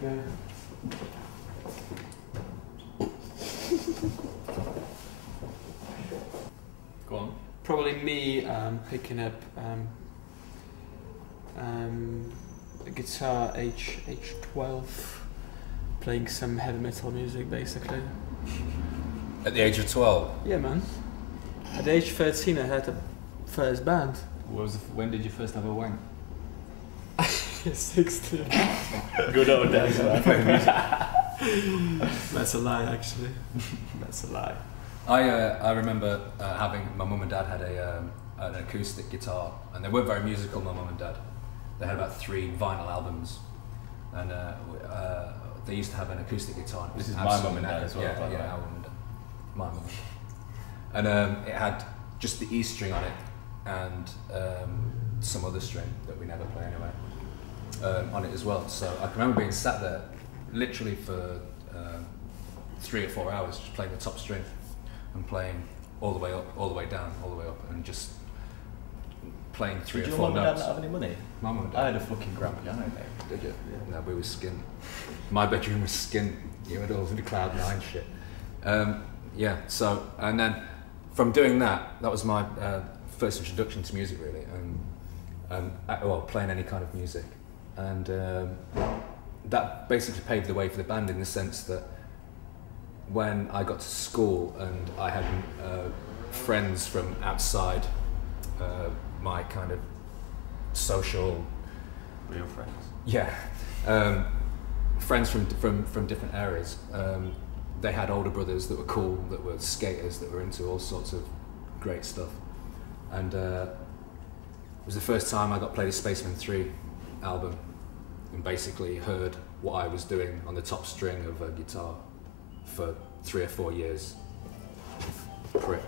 Go on. Probably me picking up a guitar age 12, playing some heavy metal music basically. At the age of 12? Yeah, man. At age 13 I had a first band. When did you first have a wank? 16. Good old days. That's a lie, actually. That's a lie. I remember having, my mum and dad had an acoustic guitar, and they weren't very musical, my mum and dad. They had about 3 vinyl albums, and they used to have an acoustic guitar. This is my mum and dad as well, yeah, by the way. our mum and dad. My mum. And it had just the E string on it, and some other string that we never play anyway, on it as well. So I can remember being sat there literally for 3 or 4 hours just playing the top string and playing all the way up, all the way down, all the way up, and just playing 3 or 4 notes. Did your mum and dad not have any money? My mum and dad. I had a fucking grand piano, mate. Did you? Yeah. No, we were skin. My bedroom was skin. You had all the Cloud 9 shit. Yeah, so, and then from doing that, that was my first introduction to music really, well, playing any kind of music. And that basically paved the way for the band in the sense that when I got to school and I had friends from outside my kind of social... Real friends? Yeah. Friends from different areas. They had older brothers that were cool, that were skaters, that were into all sorts of great stuff. And it was the first time I got played a Spaceman 3 album and basically heard what I was doing on the top string of a guitar for 3 or 4 years. Prick.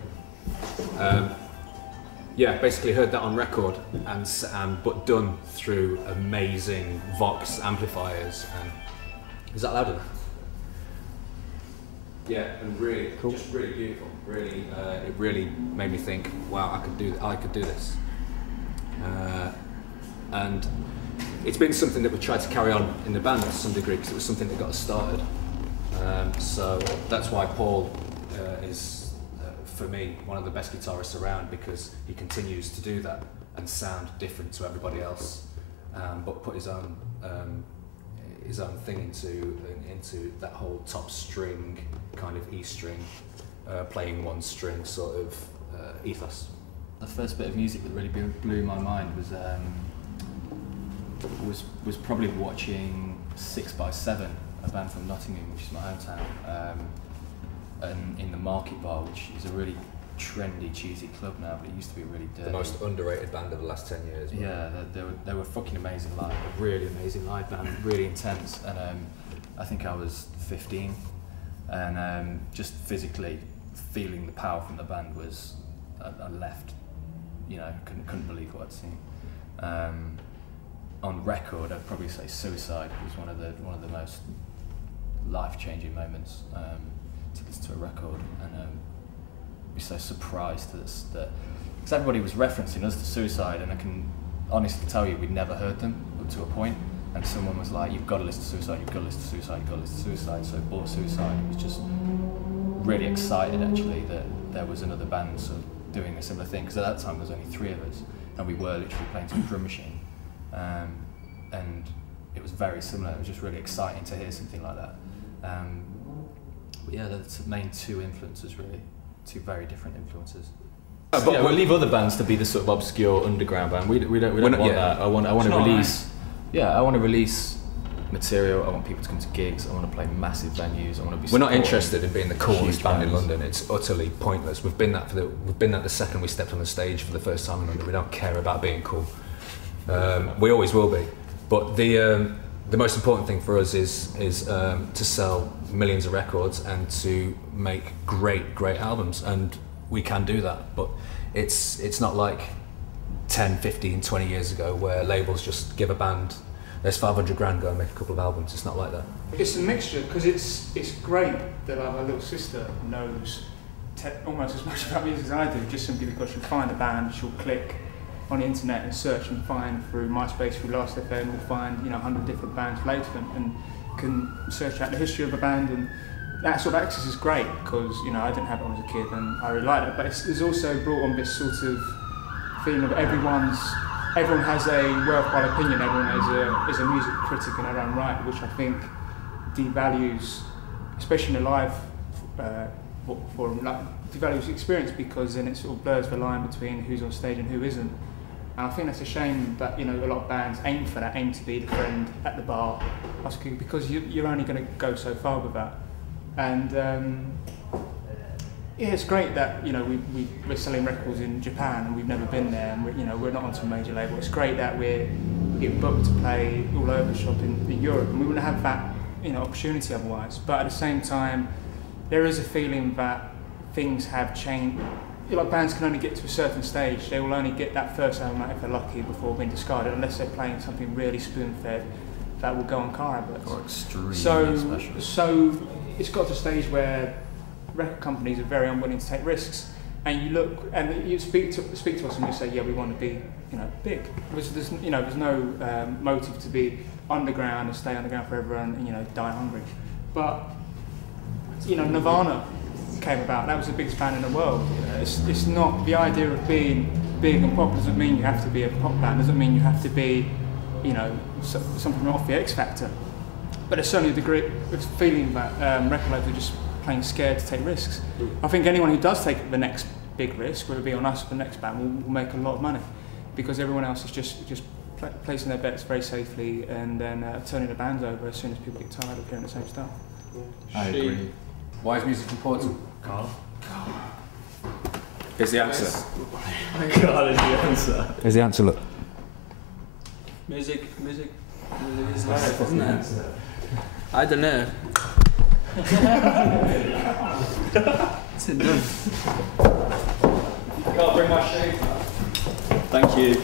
Yeah, basically heard that on record, but done through amazing Vox amplifiers. And is that loud enough? Yeah, and really, cool. Just really beautiful. Really, it really made me think, wow, I could do this. And it's been something that we tried to carry on in the band to some degree because it was something that got us started. So that's why Paul is, for me, one of the best guitarists around, because he continues to do that and sound different to everybody else, but put his own thing into that whole top string kind of E string, playing one string sort of ethos. The first bit of music that really blew my mind was probably watching 6x7, a band from Nottingham, which is my hometown, and in the Market Bar, which is a really trendy, cheesy club now, but it used to be really dirty. The most underrated band of the last 10 years. Yeah, they were fucking amazing live, a really amazing live band, really intense, and I think I was 15, and just physically feeling the power from the band was, I left, you know, couldn't believe what I'd seen. On record, I'd probably say Suicide was one of the most life-changing moments to listen to a record, and be so surprised to this, that because everybody was referencing us to Suicide, and I can honestly tell you we'd never heard them up to a point, and someone was like, you've got to listen to Suicide, you've got to listen to Suicide, you've got to listen to Suicide. So I bought Suicide. I was just really excited actually that there was another band sort of doing a similar thing, because at that time there was only 3 of us and we were literally playing to a drum machine, and it was very similar. It was just really exciting to hear something like that. But yeah, that's the main 2 influences really, 2 very different influences. But yeah, we'll leave other bands to be the sort of obscure underground band. We don't want that. I want to release. Yeah, I want to release material. I want people to come to gigs. I want to play massive venues. I want to be. We're not interested in being the coolest band in London. It's utterly pointless. We've been that the second we stepped on the stage for the first time in London. We don't care about being cool. We always will be. But the most important thing for us is to sell millions of records and to make great albums, and we can do that. But it's not like 10, 15, 20 years ago where labels just give a band, there's 500 grand, go and make a couple of albums. It's not like that. It's a mixture, because it's great that my little sister knows almost as much about music as I do, just simply because she'll find a band, she'll click on the internet and search and find through MySpace, through Last.fm, we'll find 100 different bands later, and can search out the history of a band, and that sort of access is great because I didn't have it when I was a kid and I really liked it. But it's also brought on this sort of feeling of everyone has a worthwhile opinion. Everyone is a music critic in their own right, which I think devalues, especially in a live forum, devalues the experience, because then it sort of blurs the line between who's on stage and who isn't. And I think that's a shame that a lot of bands aim for that, aim to be the friend at the bar, because you're only going to go so far with that. And it's great that we're selling records in Japan and we've never been there, and we're not onto a major label. It's great that we're getting booked to play all over the shop in Europe, and we wouldn't have that opportunity otherwise. But at the same time, there is a feeling that things have changed. Bands can only get to a certain stage. They will only get that first album out if they're lucky before being discarded, unless they're playing something really spoon-fed that will go on car adverts. Or extremely special. So it's got to a stage where record companies are very unwilling to take risks, and you look and you speak to us and we say, yeah, we want to be big. There's no motive to be underground and stay underground forever and die hungry. But Nirvana came about. That was the biggest band in the world. It's not the idea of being big and pop doesn't mean you have to be a pop band. Doesn't mean you have to be something off the X Factor. But there's certainly a degree of feeling that record labels are just plain scared to take risks. I think anyone who does take the next big risk, whether it be on us or the next band, will make a lot of money, because everyone else is just placing their bets very safely and then turning the bands over as soon as people get tired of hearing the same stuff. I agree. Why is music important? Carl? Here's the answer. God, is the answer. Here's the answer, look. Music is life, isn't it? I don't know. It's enough. Can't bring my shade. Thank you.